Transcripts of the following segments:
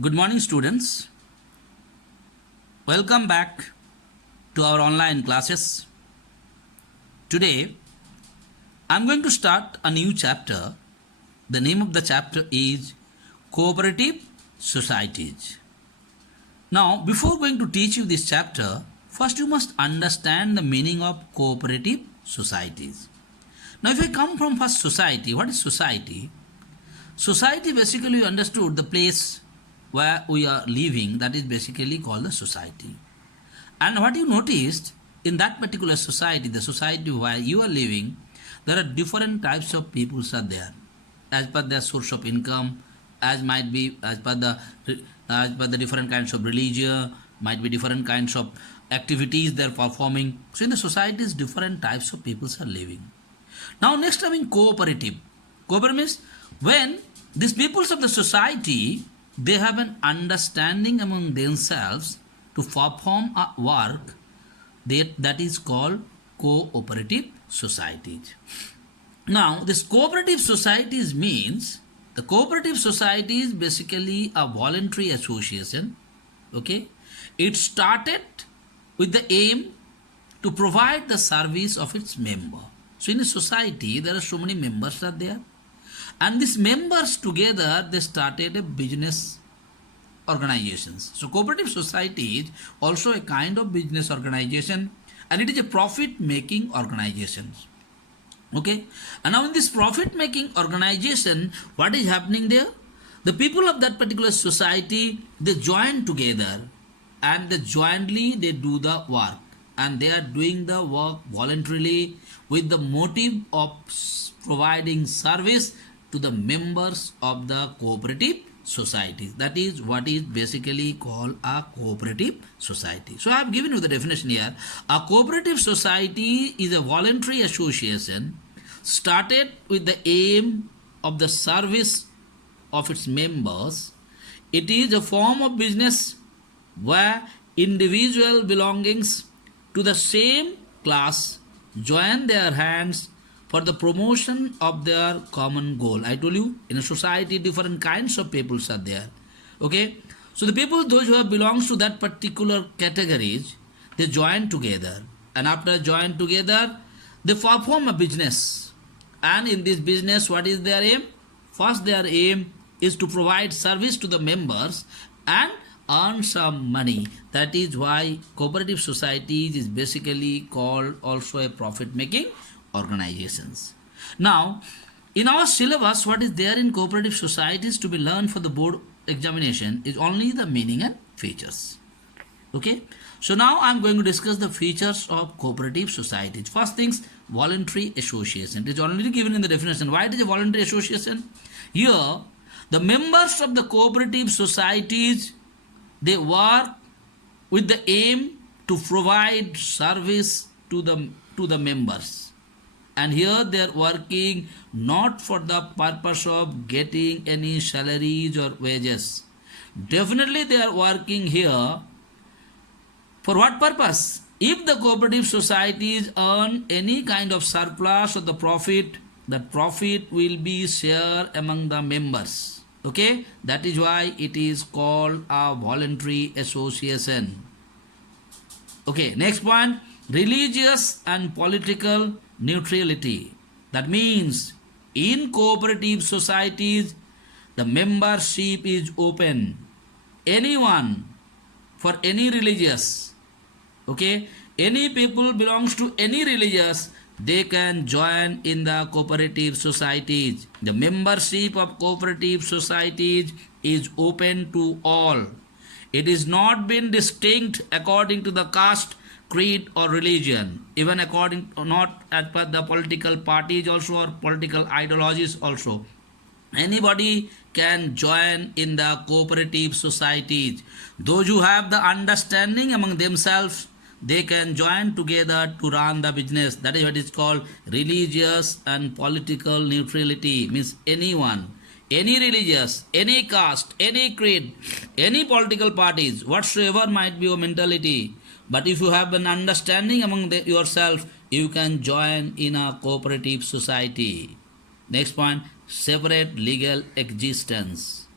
Good morning, students. Welcome back to our online classes. Today, I'm going to start a new chapter. The name of the chapter is Cooperative Societies. Now, before going to teach you this chapter, first you must understand the meaning of cooperative societies. Now, if I come from first society, what is society? Society basically you understood the place where we are living, that is basically called the society. And what you noticed in that particular society, the society where you are living, there are different types of peoples are there as per their source of income, as might be as per the different kinds of religion, might be different kinds of activities they are performing. So in the societies different types of peoples are living. Now next coming cooperative. Cooperative means when these peoples of the society, they have an understanding among themselves to perform a work that is called cooperative societies. Now this cooperative societies means the cooperative society is basically a voluntary association. Okay, it started with the aim to provide the service of its member. So in a society there are so many members are there, and these members together they started a business organizations. So cooperative society is also a kind of business organization, and it is a profit making organization. Okay, and now in this profit making organization, what is happening there? The people of that particular society, they join together and they jointly they do the work, and they are doing the work voluntarily with the motive of providing service to the members of the cooperative society. That is what is basically called a cooperative society. So I have given you the definition here. A cooperative society is a voluntary association started with the aim of the service of its members. It is a form of business where individual belongings to the same class join their hands for the promotion of their common goal. I told you in a society different kinds of peoples are there. Okay, so the people those who belongs to that particular categories, they join together, and after join together they perform a business, and in this business what is their aim? First their aim is to provide service to the members and earn some money. That is why cooperative societies is basically called also a profit making organizations. Now in our syllabus, what is there in cooperative societies to be learned for the board examination is only the meaning and features. Okay, so now I'm going to discuss the features of cooperative societies. First things, voluntary association. It is already given in the definition. Why it is a voluntary association? Here the members of the cooperative societies, they work with the aim to provide service to the members, and here they are working not for the purpose of getting any salaries or wages. Definitely they are working here for what purpose? If the cooperative societies earn any kind of surplus or the profit, that profit will be shared among the members. Okay, that is why it is called a voluntary association. Okay, next point, religious and political neutrality. That means in cooperative societies the membership is open. Anyone for any religious, okay, any people belongs to any religious, they can join in the cooperative societies. The membership of cooperative societies is open to all. It is not been distinct according to the caste, creed or religion, even according not as per the political parties also or political ideologies also. Anybody can join in the cooperative societies. Those who have the understanding among themselves, they can join together to run the business. That is what is called religious and political neutrality. Means anyone, any religious, any caste, any creed, any political parties, whatsoever might be your mentality, but if you have an understanding among yourself, you can join in a cooperative society. Next point, separate legal existence.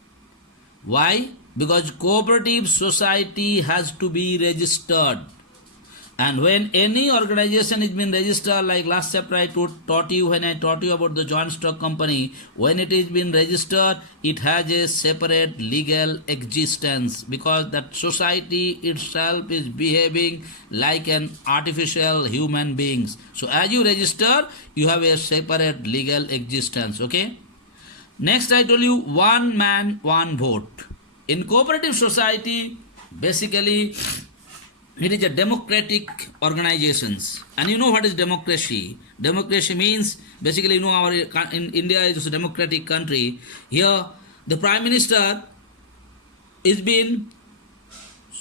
Why? because cooperative society has to be registered. And when any organization is been registered, like last chapter I taught you when I taught you about the joint stock company, when it is been registered, it has a separate legal existence because that society itself is behaving like an artificial human beings. So as you register, you have a separate legal existence. Okay. Next I told you one man, one vote. In cooperative society, basically it is a democratic organizations. And you know what is democracy? Democracy means, basically, you know, our in India is a democratic country. Here the Prime Minister is being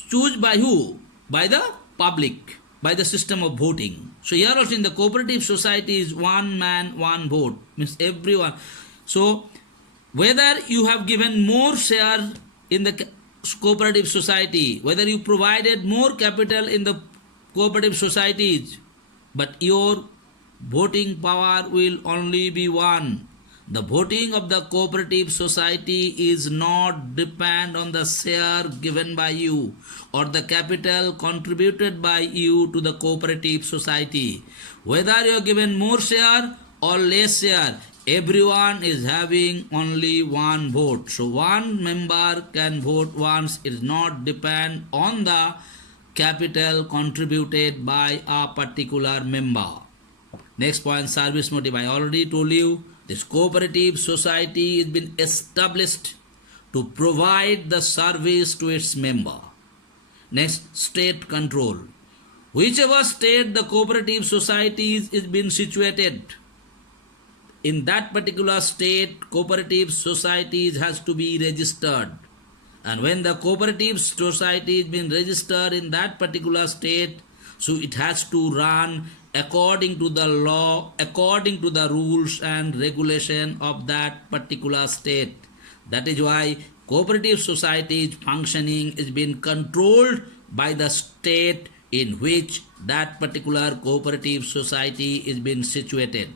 chosen by who? By the public, by the system of voting. So here also in the cooperative society is one man, one vote. Means everyone. So whether you have given more share in the cooperative society, whether you provided more capital in the cooperative societies, but your voting power will only be one. The voting of the cooperative society is not depend on the share given by you or the capital contributed by you to the cooperative society. Whether you are given more share or less share, everyone is having only one vote. So one member can vote once. It does not depend on the capital contributed by a particular member. Next point, service motive. I already told you this cooperative society has been established to provide the service to its member. Next, state control. Whichever state the cooperative society is been situated, in that particular state, cooperative societies has to be registered. And when the cooperative society has been registered in that particular state, so it has to run according to the law, according to the rules and regulation of that particular state. That is why cooperative society's functioning is being controlled by the state in which that particular cooperative society is being situated.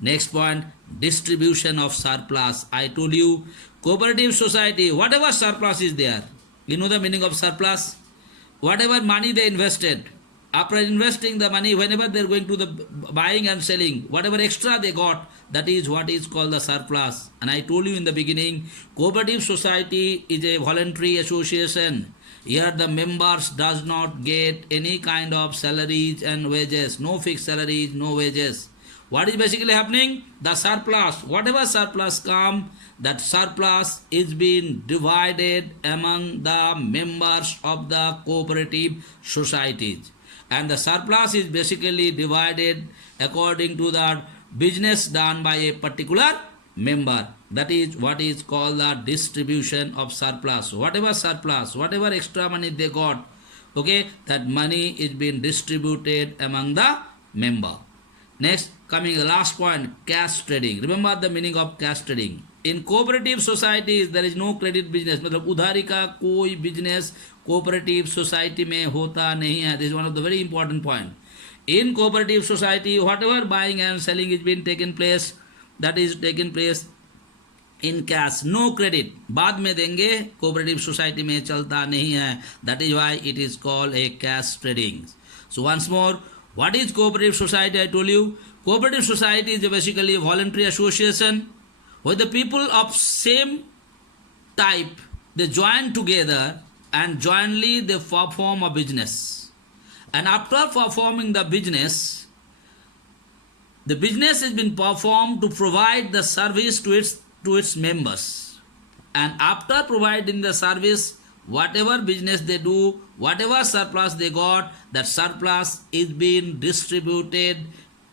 Next point, distribution of surplus. I told you, cooperative society, whatever surplus is there, you know the meaning of surplus? Whatever money they invested, after investing the money, whenever they are going to the buying and selling, whatever extra they got, that is what is called the surplus. And I told you in the beginning, cooperative society is a voluntary association. Here the members does not get any kind of salaries and wages, no fixed salaries, no wages. What is basically happening? The surplus, whatever surplus come, that surplus is being divided among the members of the cooperative societies. And the surplus is basically divided according to the business done by a particular member. That is what is called the distribution of surplus. Whatever surplus, whatever extra money they got, okay, that money is being distributed among the member. Next, coming the last point, cash trading. Remember the meaning of cash trading. In cooperative societies, there is no credit business. मतलब उधारी का कोई business cooperative society में होता नहीं है. This is one of the very important point. In cooperative society, whatever buying and selling is being taken place, that is taken place in cash, no credit. बाद में देंगे, cooperative society में चलता नहीं है. That is why it is called a cash trading. So once more, what is cooperative society? I told you, cooperative society is basically a voluntary association where the people of same type, they join together and jointly they perform a business. And after performing the business has been performed to provide the service to its members. And after providing the service, whatever business they do, whatever surplus they got, that surplus is being distributed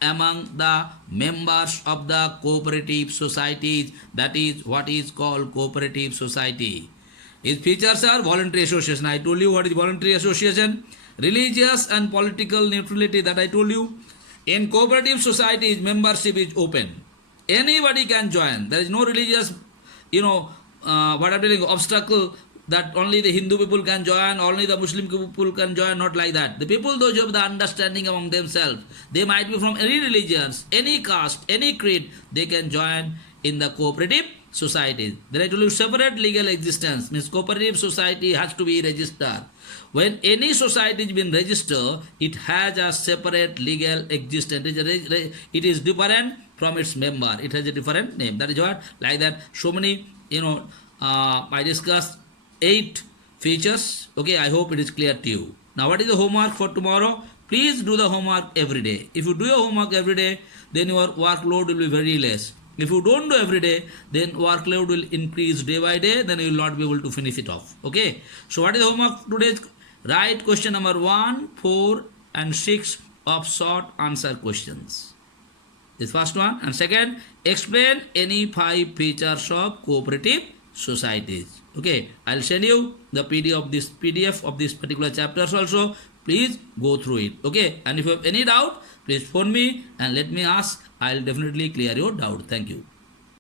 among the members of the cooperative societies. That is what is called cooperative society. Its features are voluntary association. I told you what is voluntary association. Religious and political neutrality, that I told you. In cooperative societies, membership is open. Anybody can join. There is no religious, what I'm telling you, obstacle that only the Hindu people can join, only the Muslim people can join, not like that. The people, those who have the understanding among themselves, they might be from any religions, any caste, any creed, they can join in the cooperative societies. Then I told you separate legal existence means cooperative society has to be registered. When any society is been registered, it has a separate legal existence. It is different from its member. It has a different name. That is what, like that. So many, I discussed 8 features. Okay, I hope it is clear to you. Now, what is the homework for tomorrow? Please do the homework every day. If you do your homework every day, then your workload will be very less. If you don't do every day, then workload will increase day by day, then you will not be able to finish it off. Okay. So what is the homework today? Write question number 1, 4 and 6 of short answer questions. This first one. And second, explain any 5 features of cooperative societies. Okay. I'll send you the PDF of this particular chapters also. Please go through it. Okay. And if you have any doubt, please phone me and let me ask. I'll definitely clear your doubt. Thank you.